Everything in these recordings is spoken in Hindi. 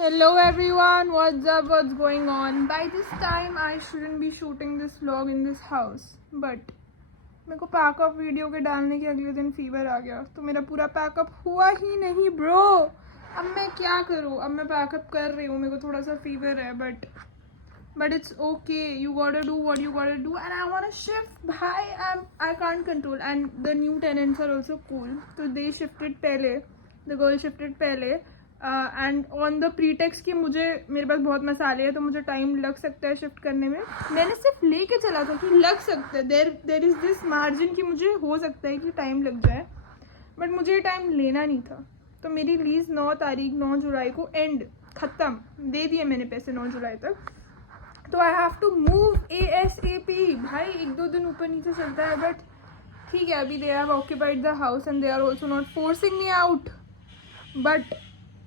Hello everyone, what's up, what's going on? By this time I shouldn't be shooting this vlog in this house, but मेरे को पैकअप वीडियो के डालने के अगले दिन फीवर आ गया, तो मेरा पूरा पैकअप हुआ ही नहीं ब्रो। अब मैं क्या करूँ? अब मैं पैकअप कर रही हूँ, मेरे को थोड़ा सा फीवर है, but it's okay. You gotta do what you gotta do, and I wanna shift. Bhai, I can't control. And the new tenants are also cool. So they shifted पहले, the girl shifted पहले, and on the pretext कि मेरे पास बहुत मसाले हैं तो मुझे टाइम लग सकता है शिफ्ट करने में। मैंने सिर्फ लेके चला था कि लग सकता है, देर इज दिस मार्जिन कि मुझे हो सकता है कि टाइम लग जाए, बट मुझे ये टाइम लेना नहीं था। तो मेरी लीज 9 जुलाई को एंड ख़त्म, दे दिए मैंने पैसे 9 जुलाई तक। तो I have to move ASAP। भाई 1-2 दिन ऊपर नीचे चलता है, बट ठीक है, अभी they have occupied the house and they are also not forcing me out, but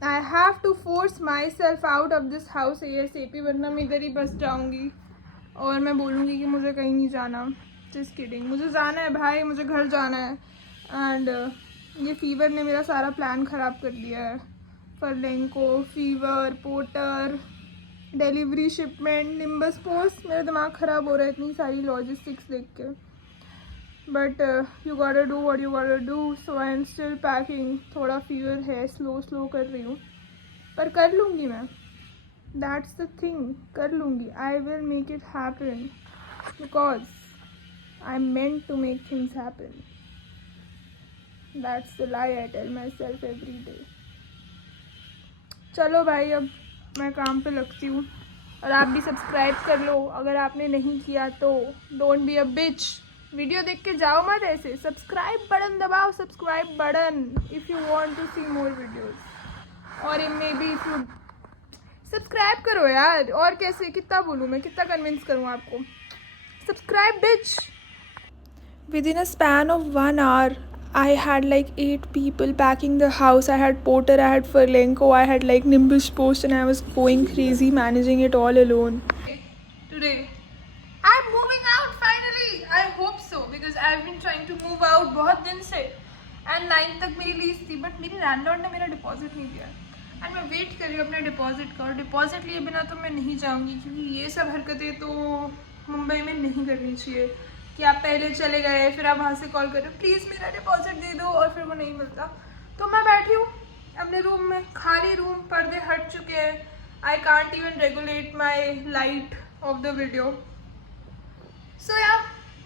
I have to force myself out of this house ASAP, वरना मैं इधर ही बस जाऊँगी और मैं बोलूँगी कि मुझे कहीं नहीं जाना। जस्ट किडिंग, मुझे जाना है भाई, मुझे घर जाना है। एंड ये फीवर ने मेरा सारा प्लान ख़राब कर दिया है। फर्लेंको, फीवर, Porter, delivery, shipment, Nimbus Post, मेरा दिमाग ख़राब हो रहा है इतनी सारी लॉजिस्टिक्स देख के। But you gotta do what you gotta do, so I am still packing. थोड़ा फीवर है, स्लो कर रही हूँ, पर कर लूँगी मैं। दैट्स द थिंग, कर लूँगी। I will make it happen because I am meant to make things happen. That's the lie I tell myself every day. चलो भाई, अब मैं काम पे लगती हूँ, और आप भी सब्सक्राइब कर लो अगर आपने नहीं किया तो। Don't be a bitch. Video देख के जाओ मत ऐसे, सब्सक्राइब बटन दबाओ, subscribe button if you want to see more videos, और maybe if you subscribe करो यार। और कैसे, कितना बोलूँ मैं, कितना कन्विंस करूँ आपको? Subscribe bitch. Within a span of 1 hour, I had like 8 people packing the house. I had Porter, I had Furlenco, I had like Nimbus Post, and I was going crazy managing it all alone. Today, I'm moving out finally. I hope so, because I've been trying to move out बहुत दिन से, and 9 तक मेरी लीज थी, बट मेरी लैंडलॉर्ड ने मेरा डिपॉजिट नहीं दिया, एंड मैं वेट कर रही हूँ अपने डिपॉजिट का। और डिपॉजिट लिए बिना तो मैं नहीं जाऊँगी, क्योंकि ये सब हरकतें तो मुंबई में नहीं करनी चाहिए कि आप पहले चले गए फिर आप वहाँ से कॉल कर रहे हो प्लीज़ मेरा डिपॉजिट दे दो, और फिर वो नहीं मिलता। तो मैं बैठी हूँ अपने रूम में, खाली रूम, पर्दे हट चुके हैं। I can't even regulate my light of the video. So या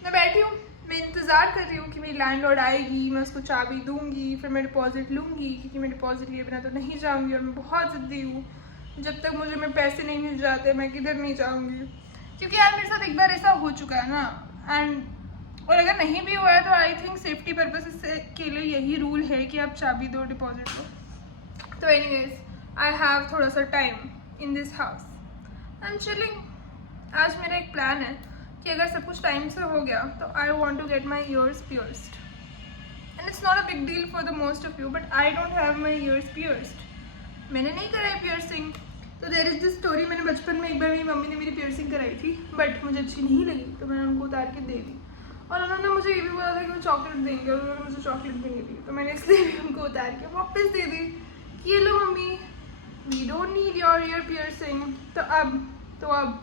मैं बैठी हूँ, मैं इंतज़ार कर रही हूँ कि मेरी लैंडलॉर्ड आएगी, मैं उसको चाबी दूँगी, फिर मैं डिपॉजिट लूँगी, क्योंकि मैं डिपॉजिट लिए बिना तो नहीं जाऊँगी, और मैं बहुत ज़िद्दी हूँ। जब तक मुझे मेरे पैसे नहीं मिल जाते मैं किधर नहीं जाऊँगी, क्योंकि यार मेरे साथ एक बार ऐसा हो चुका है ना। एंड और अगर नहीं भी हुआ है तो आई थिंक सेफ्टी पर्पसेस के लिए यही रूल है कि आप चाबी दो, डिपॉजिट दो। तो एनीवेज, आई हैव थोड़ा सा time in this house, I am chilling. आज मेरा एक प्लान है कि अगर सब कुछ टाइम से हो गया तो I want to get my ears pierced, and it's not a big deal for the most of you, but I don't have my ears pierced. मैंने नहीं कराई पियर्सिंग। तो देयर इज़ दिस स्टोरी, मैंने बचपन में एक बार मेरी मम्मी ने मेरी पियर्सिंग कराई थी, बट मुझे अच्छी नहीं लगी, तो मैंने उनको उतार के दे दी। और उन्होंने मुझे ये भी बोला था कि वो चॉकलेट देंगे, और उन्होंने मुझे चॉकलेट भी नहीं दी, तो मैंने इसलिए भी उनको उतार के वापस दे दी कि ये लो mummy, we don't need your ear piercing. तो अब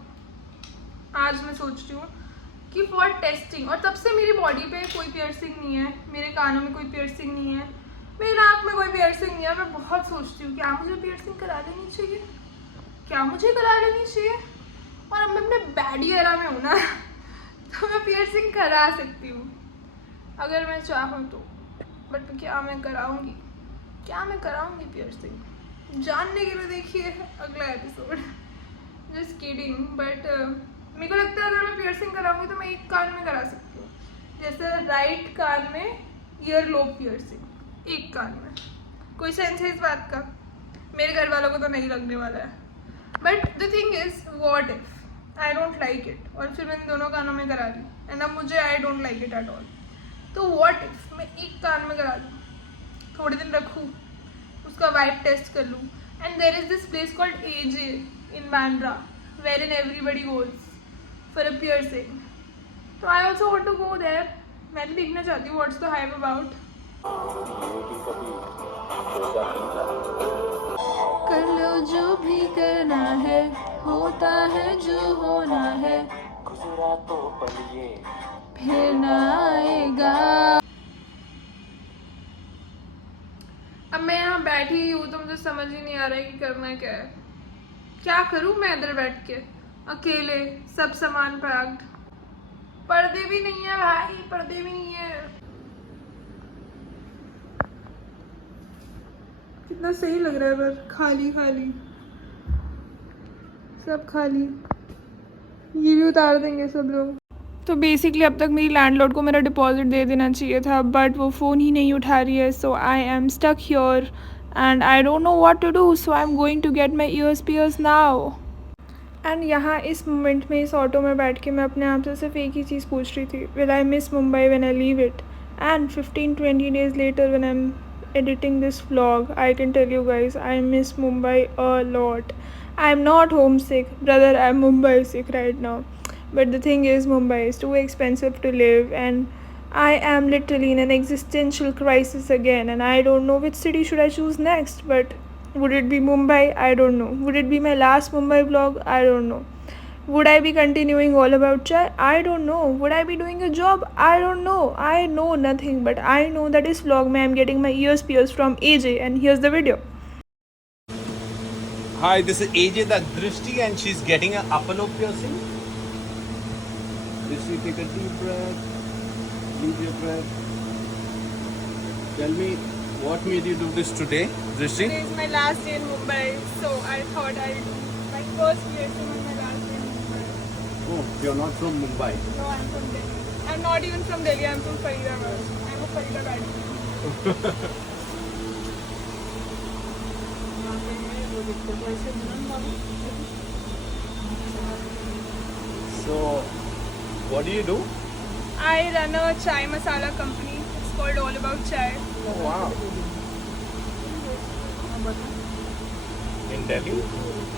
आज मैं सोच रही हूँ कि फॉर टेस्टिंग, और तब से मेरी बॉडी पे कोई पियर्सिंग नहीं है, मेरे कानों में कोई पियर्सिंग नहीं है, मेरी नाक में कोई पियर्सिंग नहीं है। मैं बहुत सोचती हूँ क्या मुझे पियर्सिंग करा लेनी चाहिए, क्या मुझे करा लेनी चाहिए। और अब मैं अपने बैडी एरा में हूँ ना, तो मैं पियर्सिंग करा सकती हूँ अगर मैं चाहूँ तो, बट क्या मैं कराऊँगी पियर्सिंग? जानने के लिए देखिए अगला एपिसोड। जस्ट किडिंग, बट मेरे को लगता है अगर मैं पियर्सिंग कराऊँगी तो मैं एक कान में करा सकती हूँ, जैसे राइट कान में ईयर लोब पियर्सिंग, एक कान में। कोई सेंस है इस बात का? मेरे घर वालों को तो नहीं लगने वाला है, but the thing is what if I don't like it, और फिर मैंने दोनों कानों में करा ली, एंड अब मुझे I don't like it at all. तो व्हाट इफ मैं एक कान में करा लूँ, थोड़े दिन रखूँ, उसका वाइब टेस्ट कर लूँ, and there is this place called AJ in Bandra where in everybody goes for a piercing. तो I also want to go there. मैं भी देखना चाहती हूँ व्हाट्स द हाइप अबाउट। कर लो जो भी करना है, होता है जो होना है, गुजरा तो पल ये फिर ना आएगा। अब मैं यहाँ बैठी ही हूँ तो मुझे समझ ही नहीं आ रहा है कि करना क्या है। क्या करूँ मैं इधर बैठ के अकेले, सब सामान पैक्ड, पर्दे भी नहीं है भाई, पर्दे भी नहीं है। कितना सही लग रहा है, पर खाली खाली, सब खाली। ये भी उतार देंगे सब लोग। तो बेसिकली अब तक मेरी लैंडलॉर्ड को मेरा डिपॉजिट दे देना चाहिए था, बट वो फ़ोन ही नहीं उठा रही है। So I am stuck here and I don't know what to do, so I am going to get my ears pierce now. And यहाँ इस मोमेंट में, इस ऑटो में बैठ के मैं अपने आप से सिर्फ एक ही चीज़ पूछ रही थी, will I miss Mumbai when I leave it? And 15-20 days later when I'm editing this vlog, I can tell you guys, I miss Mumbai a lot. I'm not homesick, brother, I'm Mumbai sick right now. But the thing is, Mumbai is too expensive to live and I am literally in an existential crisis again, and I don't know which city should I choose next. But would it be Mumbai? I don't know. Would it be my last Mumbai vlog? I don't know. Would I be continuing all about chai? I don't know. Would I be doing a job? I don't know. I know nothing, but I know that this vlog mein I'm getting my ears pierced from AJ, and here's the video. Hi, this is AJ the Drishti, and she's getting an upper lip piercing. Drishti, take a deep breath. Leave your breath. Tell me, what made you do this today, Drishti? Today is my last day in Mumbai, so I thought I'll do my first piercing on my last day in Mumbai. Oh, you're not from Mumbai. No, I'm from Delhi. I'm not even from Delhi, I'm from Faridabad. I'm a Faridabadi. So, what do you do? I run a chai masala company. It's called All About Chai. Oh, wow. In Delhi?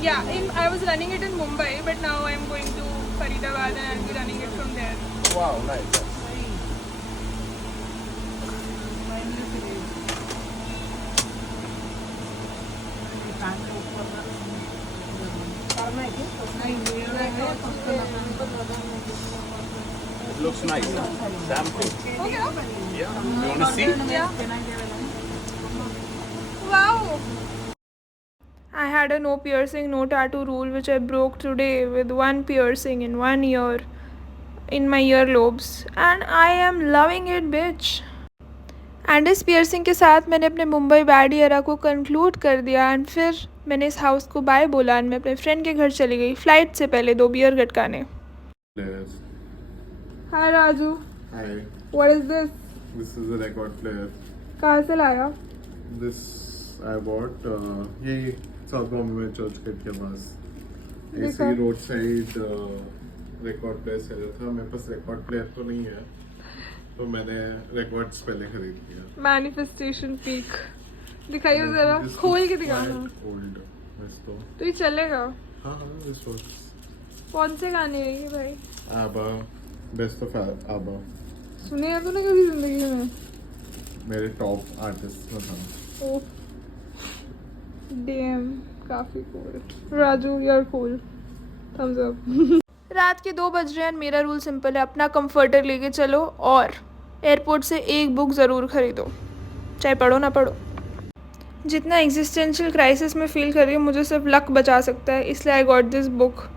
Yeah, I was running it in Mumbai, but now I'm going to Faridabad and I'll be running it from there. Wow, nice. It looks nice. Sample. Okay. Yeah. You want to see? Yeah. Wow. I had a no piercing, no tattoo rule which I broke today with one piercing in one ear, in my earlobes, and I am loving it, bitch. And इस पियर्सिंग के साथ मैंने अपने मुंबई बैड एरा को कंक्लूड कर दिया एंड फिर मैंने इस हाउस को बाय बोला एंड मैं अपने फ्रेंड के घर चली गई फ्लाइट से पहले 2 बियर गटकाने। Hi Raju. Hi, what is this? this is a record player. कहाँ से लाया? This I bought ये साउथ बॉम्बे में चर्च गेट के पास ऐसे ही रोड साइड रिकॉर्ड प्लेयर से आया था। मेरे पास रिकॉर्ड प्लेयर तो नहीं है, तो मैंने रिकॉर्ड्स पहले खरीद लिया। मैनिफेस्टेशन पीक दिखाइए जरा, खोल के दिखाना। ओल्ड इसको तो ये चलेगा? हाँ हाँ this works. कौन से गाने हैं ये भाई? ABBA, बेस्ट ऑफ ABBA सुने हैं तूने कभी जिंदगी में? मेरे टॉप आर्टिस्ट बताओ। ओह डैम, काफी कूल। राजू यार कूल, थम्स अप। रात के 2 बज रहे हैं। मेरा रूल सिंपल है, अपना कंफर्टर लेके चलो और एयरपोर्ट से एक बुक ज़रूर ख़रीदो, चाहे पढ़ो ना पढ़ो। जितना एग्जिस्टेंशियल क्राइसिस में फ़ील कर रही हूँ, मुझे सिर्फ लक बचा सकता है, इसलिए आई गॉट दिस बुक